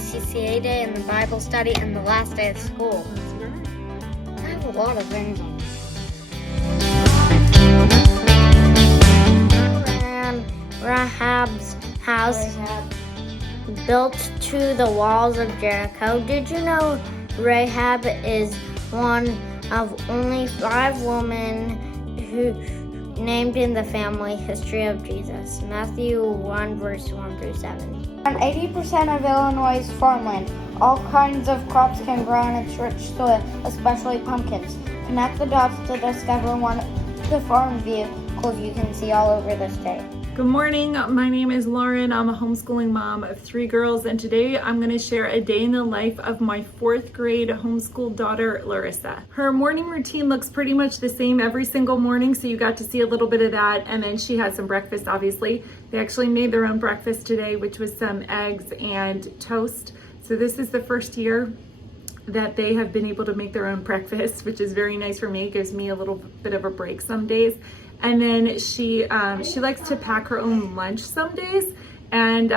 CCA day and the Bible study and the last day of school. I have a lot of things on. Rahab's house built to the walls of Jericho. Did you know Rahab is one of only 5 women who named in the family history of Jesus? Matthew 1 verse 1 through 7. Around 80% of Illinois is farmland. All kinds of crops can grow in its rich soil, especially pumpkins. Connect the dots to discover one of the farm vehicles you can see all over the state. Good morning, my name is Lauren. I'm a homeschooling mom of 3 girls, and today I'm going to share a day in the life of my 4th grade homeschooled daughter, Larissa. Her morning routine looks pretty much the same every single morning, so you got to see a little bit of that, and then she had some breakfast, obviously. They actually made their own breakfast today, which was some eggs and toast. So this is the first year that they have been able to make their own breakfast, which is very nice for me. It gives me a little bit of a break some days. And then she likes to pack her own lunch some days, and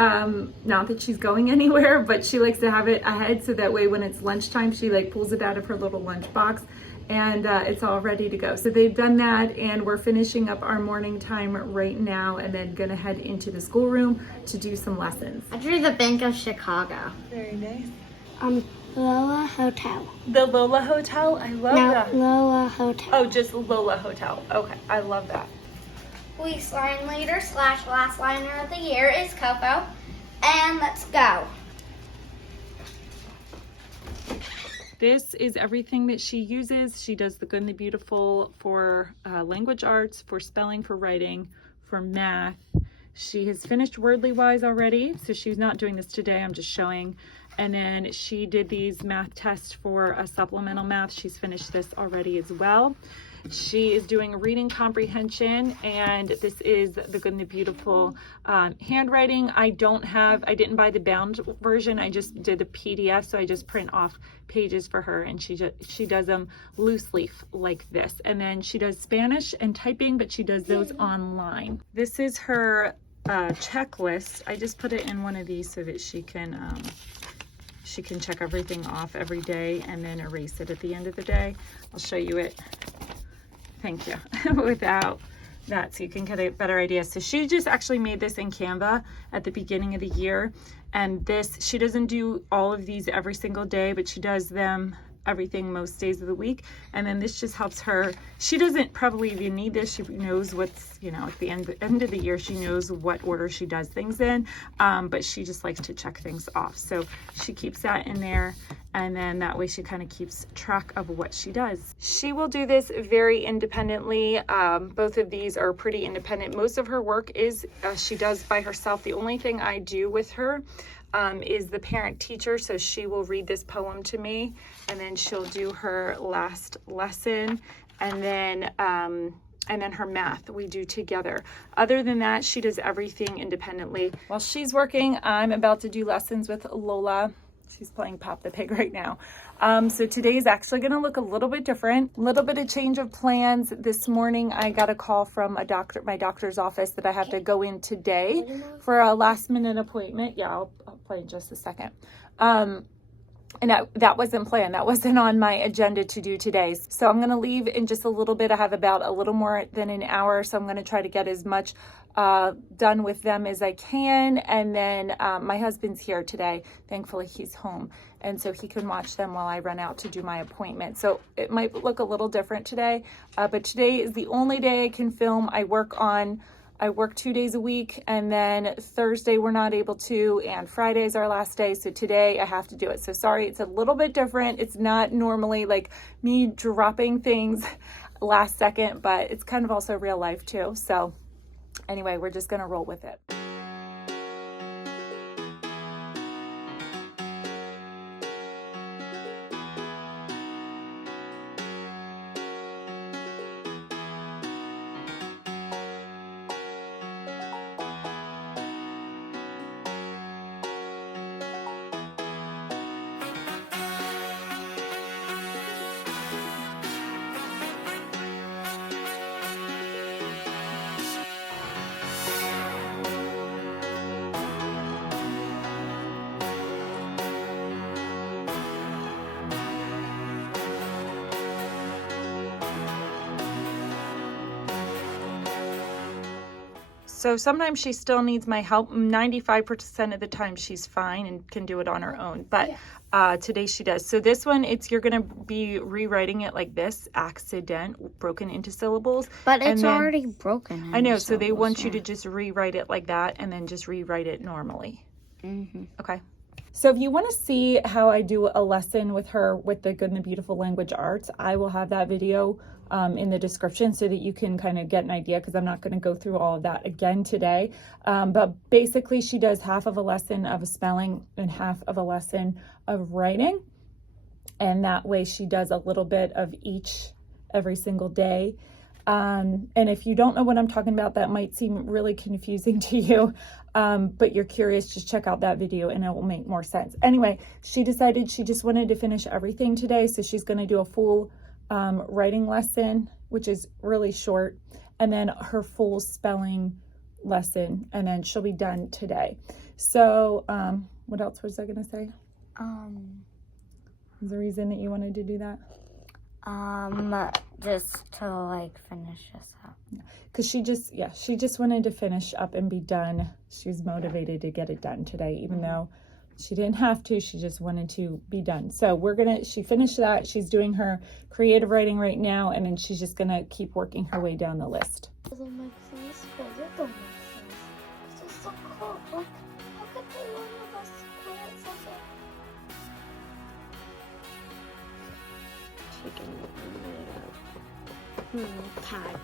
not that she's going anywhere, but she likes to have it ahead so that way when it's lunchtime, she pulls it out of her little lunch box and it's all ready to go. So they've done that, and we're finishing up our morning time right now and then gonna head into the schoolroom to do some lessons. I drew the Bank of Chicago. Very nice. Lola Hotel. The Lola Hotel? I love that. Lola Hotel. Oh, just Lola Hotel. Okay, I love that. Week's line leader / last liner of the year is Coco. And let's go. This is everything that she uses. She does the Good and the Beautiful for language arts, for spelling, for writing, for math. She has finished Wordly Wise already, so she's not doing this today, I'm just showing. And then she did these math tests for a supplemental math. She's finished this already as well. She is doing a reading comprehension, and this is the Good and the Beautiful handwriting. I didn't buy the bound version. I just did the PDF, so I just print off pages for her, and she does them loose leaf like this. And then she does Spanish and typing, but she does those online. This is her checklist. I just put it in one of these so that she can check everything off every day and then erase it at the end of the day. I'll show you it. Thank you. Without that, so you can get a better idea. So she just actually made this in Canva at the beginning of the year, and she doesn't do all of these every single day, but she does them everything most days of the week. And then this just helps her. She doesn't probably even need this. She knows what's, at the end of the year, she knows what order she does things in, but she just likes to check things off. So she keeps that in there, and then that way she kind of keeps track of what she does. She will do this very independently. Both of these are pretty independent. Most of her work is she does by herself. The only thing I do with her is the parent teacher. So she will read this poem to me, and then she'll do her last lesson, and then her math we do together. Other than that, she does everything independently. While she's working, I'm about to do lessons with Lola. She's playing Pop the Pig right now. So today is actually going to look a little bit different. A little bit of change of plans. This morning I got a call from my doctor's office that I have to go in today for a last minute appointment. Yeah, I'll play in just a second. And that wasn't planned. That wasn't on my agenda to do today. So I'm going to leave in just a little bit. I have about a little more than an hour, so I'm going to try to get as much done with them as I can. And then my husband's here today. Thankfully, he's home, and so he can watch them while I run out to do my appointment. So it might look a little different today, but today is the only day I can film. I work on I work 2 days a week, and then Thursday we're not able to, and Friday is our last day. So today I have to do it. So sorry, it's a little bit different. It's not normally like me dropping things last second, but it's kind of also real life too. So anyway, we're just gonna roll with it. So sometimes she still needs my help. 95% of the time she's fine and can do it on her own. But today she does. So this one, you're going to be rewriting it like this, accident, broken into syllables. But it's already broken. I know. So they want you to just rewrite it like that and then just rewrite it normally. Mm-hmm. Okay. So if you want to see how I do a lesson with her with the Good and the Beautiful Language Arts, I will have that video in the description so that you can kind of get an idea, because I'm not going to go through all of that again today. But basically she does half of a lesson of a spelling and half of a lesson of writing. And that way she does a little bit of each every single day. And if you don't know what I'm talking about, that might seem really confusing to you, but you're curious, just check out that video and it will make more sense. Anyway, she decided she just wanted to finish everything today, so she's going to do a full writing lesson, which is really short, and then her full spelling lesson, and then she'll be done today. So what else was I going to say? Is there a reason that you wanted to do that? Just to like finish this up. Because she just wanted to finish up and be done. She was motivated to get it done today, even though she didn't have to. She just wanted to be done. So she finished that. She's doing her creative writing right now, and then she's just gonna keep working her way down the list. Doesn't make sense, but it don't make sense. This is so cool. Like, how could they one of us create something? Tag.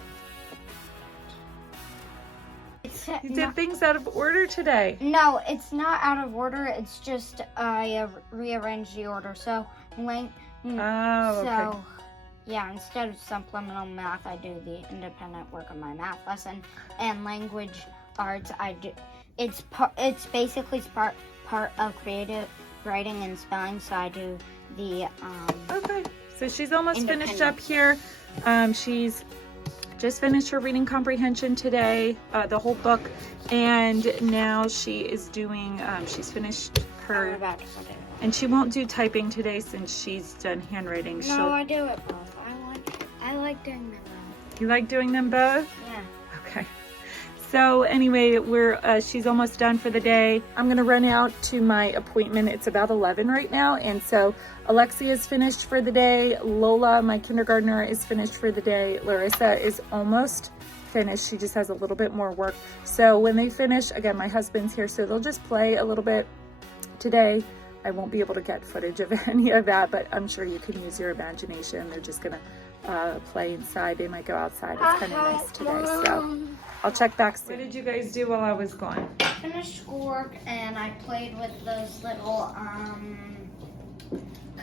You did things out of order today. No, it's not out of order. It's just I rearranged the order. So, okay. Yeah, instead of supplemental math, I do the independent work of my math lesson, and language arts. I do. It's basically part of creative writing and spelling. So I do the Okay. So she's almost finished up here. She's just finished her reading comprehension today, the whole book, and now she is doing, she's finished her, and she won't do typing today since she's done handwriting. No, I do it both. I like doing them both. You like doing them both? Yeah. Okay. So anyway, she's almost done for the day. I'm gonna run out to my appointment. It's about 11 right now, and so Alexia is finished for the day. Lola, my kindergartner, is finished for the day. Larissa is almost finished. She just has a little bit more work. So when they finish, again, my husband's here, so they'll just play a little bit today. I won't be able to get footage of any of that, but I'm sure you can use your imagination. They're just gonna play inside. They might go outside. It's kind of nice today, so I'll check back soon. What did you guys do while I was gone? Finished schoolwork, and I played with those little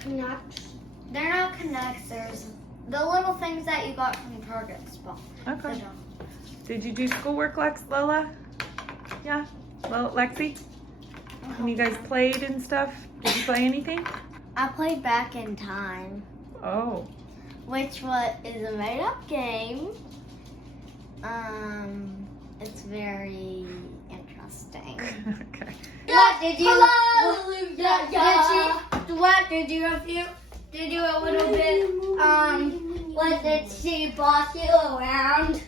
connects. They're not connects. There's the little things that you got from Target spot. Okay. Did you do schoolwork, Lola? Yeah. Well, Lexi? When you guys played and stuff, did you play anything? I played Back in Time. Oh. Which is a made-up game. It's very interesting. Okay. What did you? Did you a little bit? What did she boss you around?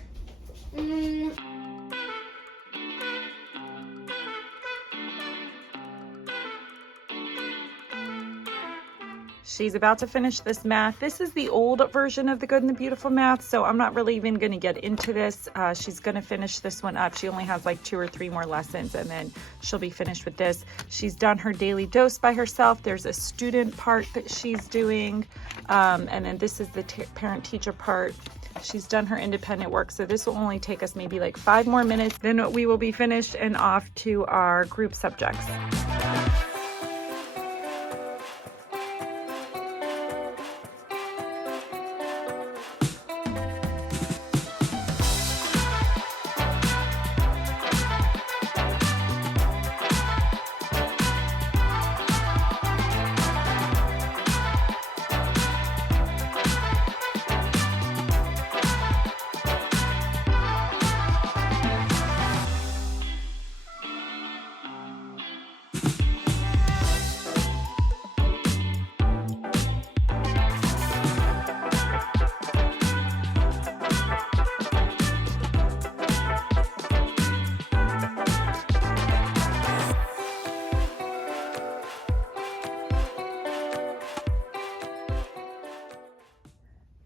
She's about to finish this math. This is the old version of the Good and the Beautiful math, so I'm not really even going to get into this. She's going to finish this one up. She only has like 2 or 3 more lessons, and then she'll be finished with this. She's done her daily dose by herself. There's a student part that she's doing, and then this is the parent-teacher part. She's done her independent work, so this will only take us maybe like 5 more minutes. Then we will be finished and off to our group subjects.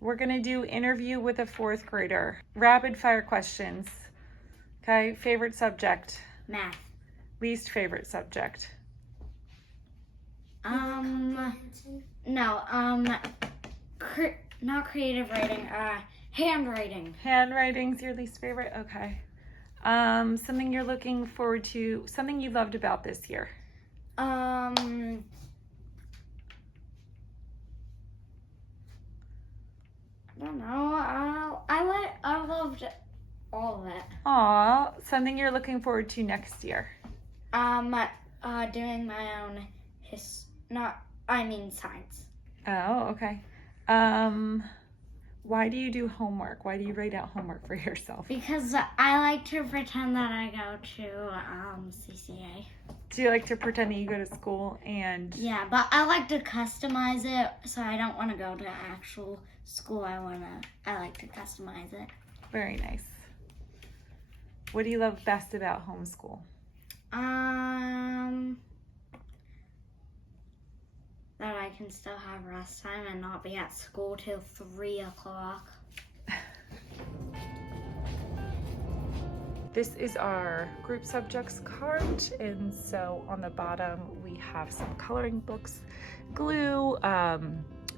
We're gonna do interview with a 4th grader. Rapid fire questions. Okay, favorite subject? Math. Least favorite subject? No, not creative writing, handwriting. Handwriting's your least favorite? Okay. Something you're looking forward to, something you loved about this year? I don't know. I loved all of it. Aw, something you're looking forward to next year? Doing my own science. Oh, okay. Why do you do homework? Why do you write out homework for yourself? Because I like to pretend that I go to CCA. Do you like to pretend that you go to school and... Yeah, but I like to customize it, so I don't want to go to actual school. I like to customize it. Very nice. What do you love best about homeschool? That I can still have rest time and not be at school till 3 o'clock. This is our group subjects card, and so on the bottom we have some coloring books, glue,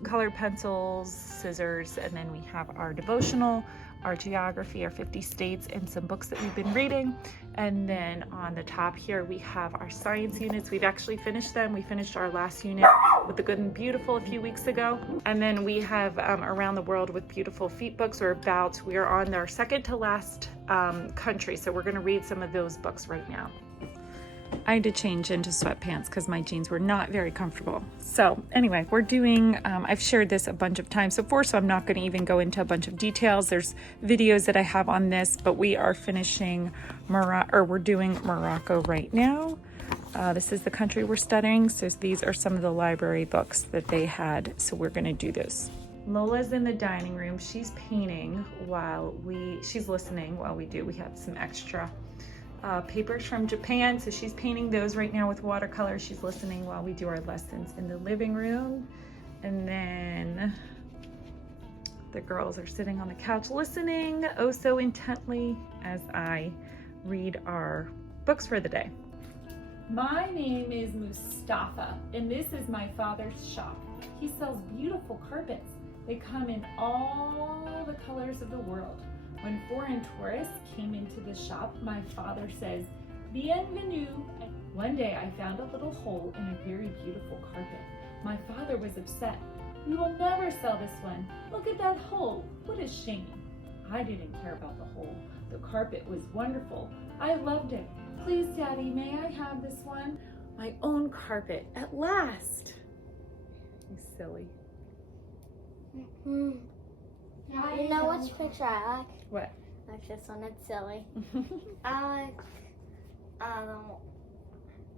colored pencils, scissors, and then we have our devotional, our geography, our 50 states, and some books that we've been reading. And then on the top here we have our science units. We've actually finished them. We finished our last unit with the Good and Beautiful a few weeks ago. And then we have Around the World with Beautiful Feet books. We are on our second to last country, so we're going to read some of those books right now. I had to change into sweatpants because my jeans were not very comfortable. So anyway, we're doing, I've shared this a bunch of times before, so I'm not going to even go into a bunch of details. There's videos that I have on this, but we are finishing we're doing Morocco right now. This is the country we're studying, so these are some of the library books that they had, so we're going to do this. Lola's in the dining room. She's painting she's listening while we do. We have some extra papers from Japan, so she's painting those right now with watercolor. She's listening while we do our lessons in the living room, and then the girls are sitting on the couch listening oh so intently as I read our books for the day. My name is Mustafa, and this is my father's shop. He sells beautiful carpets. They come in all the colors of the world. When foreign tourists came into the shop, my father says, "Bienvenue." One day I found a little hole in a very beautiful carpet. My father was upset. "We will never sell this one. Look at that hole. What a shame." I didn't care about the hole. The carpet was wonderful. I loved it. "Please, Daddy, may I have this one?" My own carpet, at last. He's silly. You know which picture I like? What? Like this one, it's silly. I like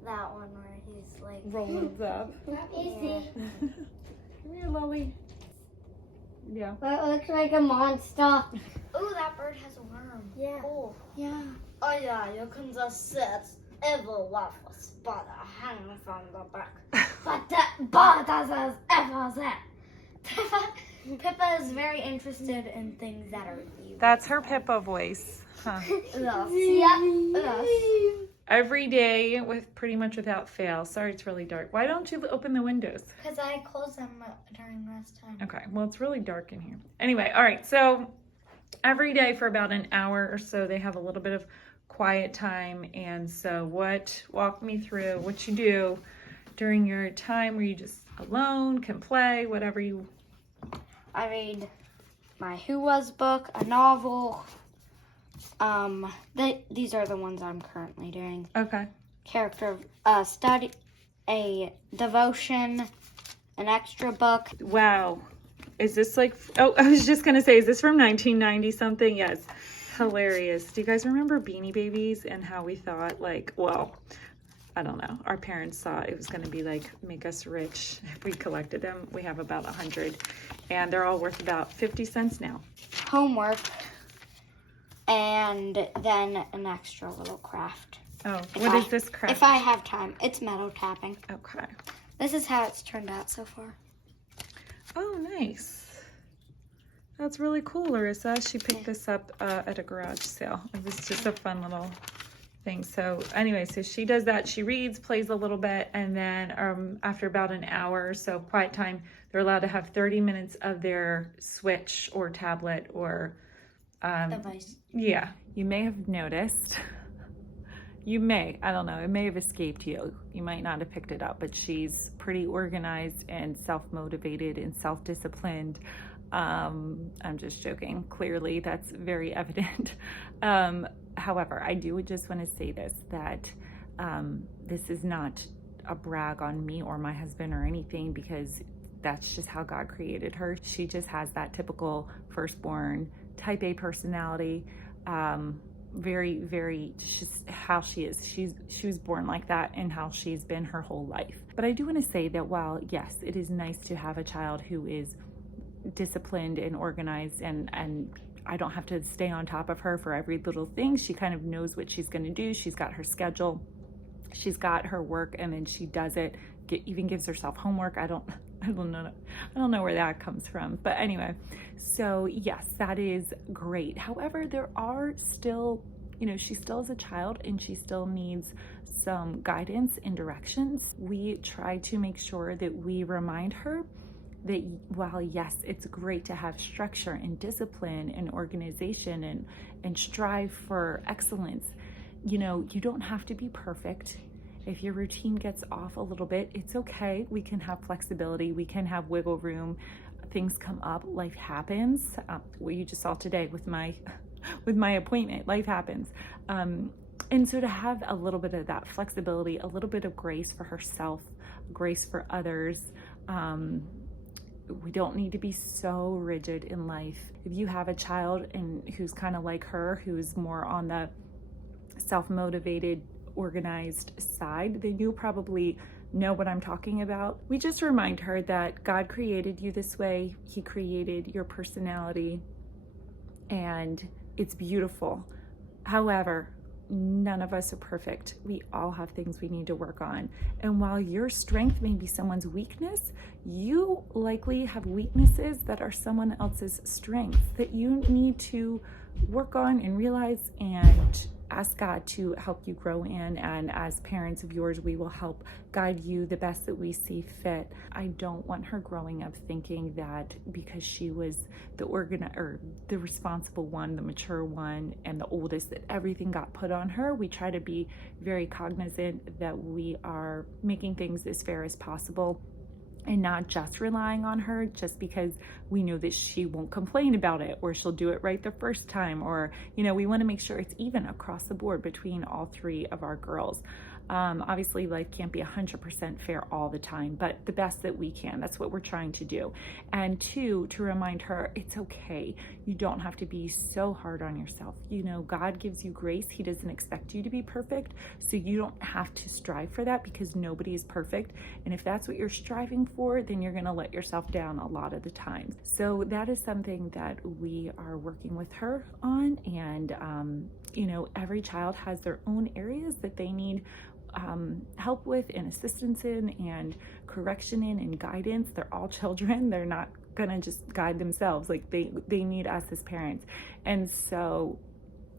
that one where he's like Rolls up. Yeah. Come here, Lily. Yeah. But it looks like a monster. Oh, that bird has a worm. Yeah. Oh. Yeah. Oh yeah, you can just sit everywhere for spider hanging from the back. Pippa is very interested in things that are evil. That's her Pippa voice. Huh. Yep. Every day with pretty much without fail. Sorry, it's really dark. Why don't you open the windows? Because I closed them during rest time. Okay, well, it's really dark in here. Anyway, all right, so every day for about an hour or so, they have a little bit of quiet time. And so walk me through what you do during your time where you just alone, can play, whatever you... I read my Who Was book, a novel. These are the ones I'm currently doing. Okay. Character study, a devotion, an extra book. Wow. Is this like... Oh, I was just going to say, is this from 1990 something? Yes. Hilarious. Do you guys remember Beanie Babies and how we thought like, well... I don't know. Our parents thought it was going to be like make us rich if we collected them. We have about 100 and they're all worth about 50 cents now. Homework and then an extra little craft. Oh, what is this craft? If I have time, it's metal tapping. Okay. This is how it's turned out so far. Oh, nice. That's really cool, Larissa. She picked this up at a garage sale. It was just a fun little thing. So anyway, so she does that. She reads, plays a little bit, and then after about an hour or so quiet time, they're allowed to have 30 minutes of their Switch or tablet or Device. Yeah, you may have noticed. I don't know, it may have escaped you. You might not have picked it up, but she's pretty organized and self-motivated and self-disciplined. I'm just joking. Clearly, that's very evident. However, I do just want to say this, that this is not a brag on me or my husband or anything, because that's just how God created her. She just has that typical firstborn type A personality. Very, very, just how she is. She was born like that and how she's been her whole life. But I do want to say that while, yes, it is nice to have a child who is disciplined and organized, and I don't have to stay on top of her for every little thing. She kind of knows what she's going to do. She's got her schedule. She's got her work, and then she does it. Even gives herself homework. I don't know where that comes from. But anyway, so yes, that is great. However, there are still, she still is a child and she still needs some guidance and directions. We try to make sure that we remind her that while yes, it's great to have structure and discipline and organization and strive for excellence, you don't have to be perfect. If your routine gets off a little bit, it's okay. We can have flexibility. We can have wiggle room. Things come up. Life happens. What you just saw today with my appointment, life happens. And so to have a little bit of that flexibility, a little bit of grace for herself, grace for others. We don't need to be so rigid in life. If you have a child who's kind of like her, who's more on the self-motivated, organized side, then you'll probably know what I'm talking about. We just remind her that God created you this way. He created your personality and it's beautiful. However, none of us are perfect. We all have things we need to work on. And while your strength may be someone's weakness, you likely have weaknesses that are someone else's strengths that you need to work on and realize and ask God to help you grow in. And as parents of yours, we will help guide you the best that we see fit. I don't want her growing up thinking that because she was the responsible one, the mature one, and the oldest, that everything got put on her. We try to be very cognizant that we are making things as fair as possible and not just relying on her just because we know that she won't complain about it or she'll do it right the first time, or we want to make sure it's even across the board between all three of our girls. Obviously life can't be 100% fair all the time, but the best that we can, that's what we're trying to do. And two, to remind her it's okay. You don't have to be so hard on yourself. God gives you grace. He doesn't expect you to be perfect. So you don't have to strive for that because nobody is perfect. And if that's what you're striving for, then you're going to let yourself down a lot of the time. So that is something that we are working with her on. And, every child has their own areas that they need help with and assistance in and correction in and guidance. They're all children. They're not gonna just guide themselves. Like they need us as parents. And so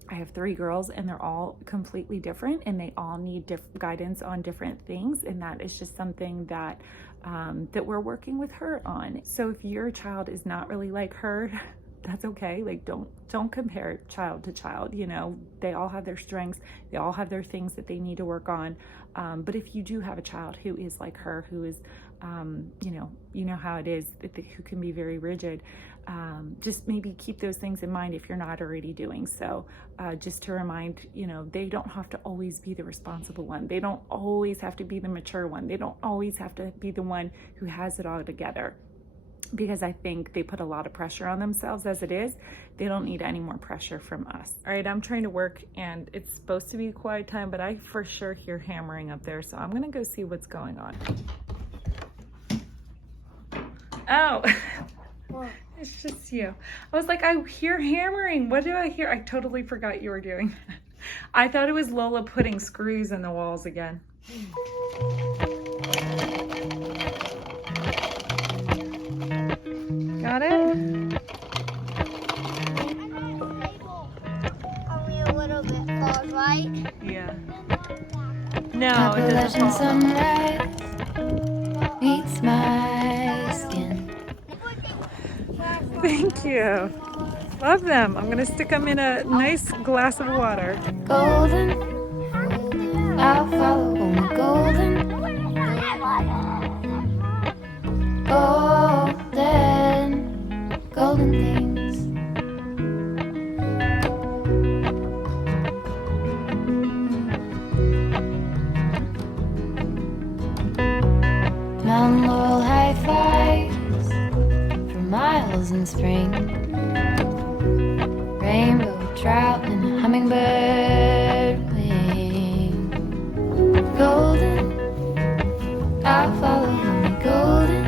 I have 3 girls and they're all completely different and they all need guidance on different things. And that is just something that that we're working with her on. So if your child is not really like her, that's okay. Like don't compare child to child. You know, they all have their strengths. They all have their things that they need to work on. But if you do have a child who is like her, who is, you know how it is, who can be very rigid, just maybe keep those things in mind if you're not already doing so. Just to remind, you know, they don't have to always be the responsible one. They don't always have to be the mature one. They don't always have to be the one who has it all together. Because I think they put a lot of pressure on themselves as it is. They don't need any more pressure from us. All right, I'm trying to work and it's supposed to be quiet time, but I for sure hear hammering up there. So I'm gonna go see what's going on. Oh, it's just you. I was like, I hear hammering. What do I hear? I totally forgot you were doing that. I thought it was Lola putting screws in the walls again. Got it? Only a little bit falls, right? Yeah. No, it doesn't fall. Sunrise meets my skin. Thank you. Love them. I'm gonna stick them in a nice glass of water. Golden, I'll follow only golden. Golden things. Mountain laurel high fives for miles in spring. Rainbow trout and a hummingbird wing. Golden, I'll follow only golden.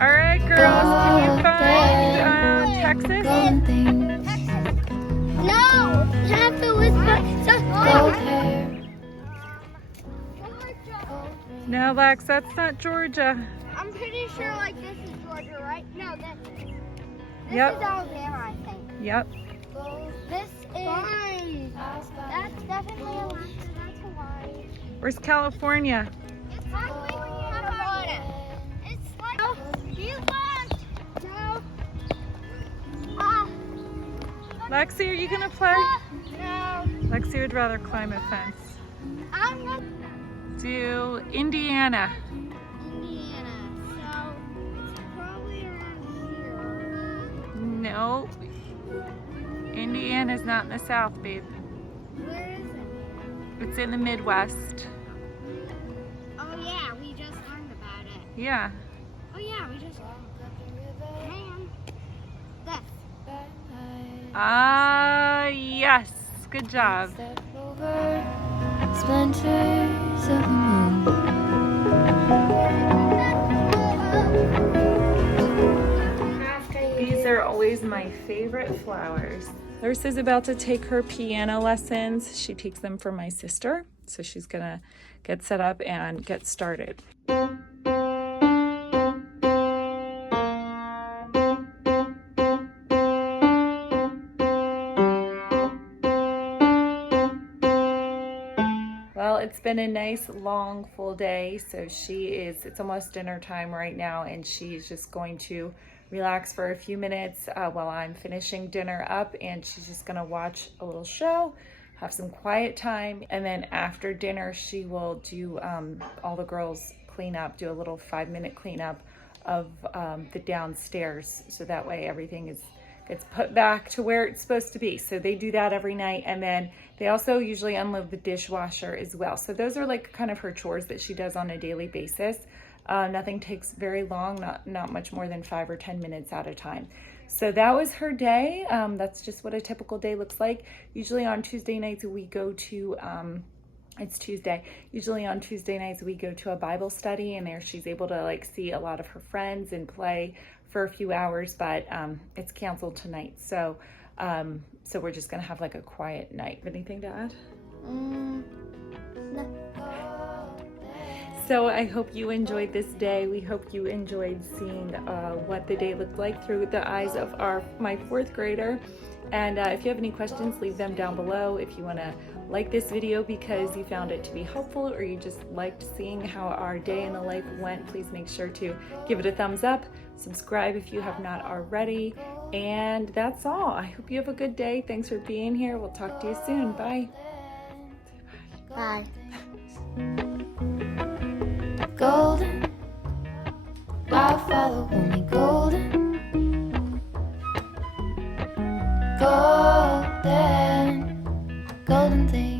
All right, girls, can you find Texas? Golden things. No, you have to whisper. Gold hair. No, Lex, that's not Georgia. I'm pretty sure like this is Georgia, right? No, this Yep. is Alabama, I think. Yep. This is fine. That's definitely Alaska. That's Hawaii. Where's California? It's halfway when you have Florida. It's like you left. No. Lexi, are you gonna play? No. Lexi would rather climb a fence. I'm not Do Indiana. Indiana, so it's probably around here. No. Indiana's not in the South, babe. Where is it? It's in the Midwest. Oh yeah, we just learned about it. Yeah. Oh yeah, we just man. This. Ah, yes. Good job. Step over splinters of the moon. These are always my favorite flowers. Larsa's about to take her piano lessons. She takes them from my sister. So she's gonna get set up and get started. Well, it's been a nice, long, full day. So it's almost dinner time right now, and she's just going to relax for a few minutes while I'm finishing dinner up, and she's just gonna watch a little show, have some quiet time, and then after dinner, she will do, all the girls clean up, do a little 5-minute cleanup of the downstairs, so that way everything gets put back to where it's supposed to be. So they do that every night, and then they also usually unload the dishwasher as well. So those are like kind of her chores that she does on a daily basis. Nothing takes very long, not much more than 5 or 10 minutes at a time. So that was her day. That's just what a typical day looks like. Usually on Tuesday nights we go to, it's Tuesday. Usually on Tuesday nights we go to a Bible study, and there she's able to like see a lot of her friends and play for a few hours, but it's canceled tonight. So we're just gonna have like a quiet night. Anything to add? No. So I hope you enjoyed this day. We hope you enjoyed seeing what the day looked like through the eyes of my 4th grader. And if you have any questions, leave them down below. If you want to like this video because you found it to be helpful or you just liked seeing how our day in the life went, please make sure to give it a thumbs up. Subscribe if you have not already. And that's all. I hope you have a good day. Thanks for being here. We'll talk to you soon. Bye. Bye. Golden, I'll follow only golden. Golden, golden things.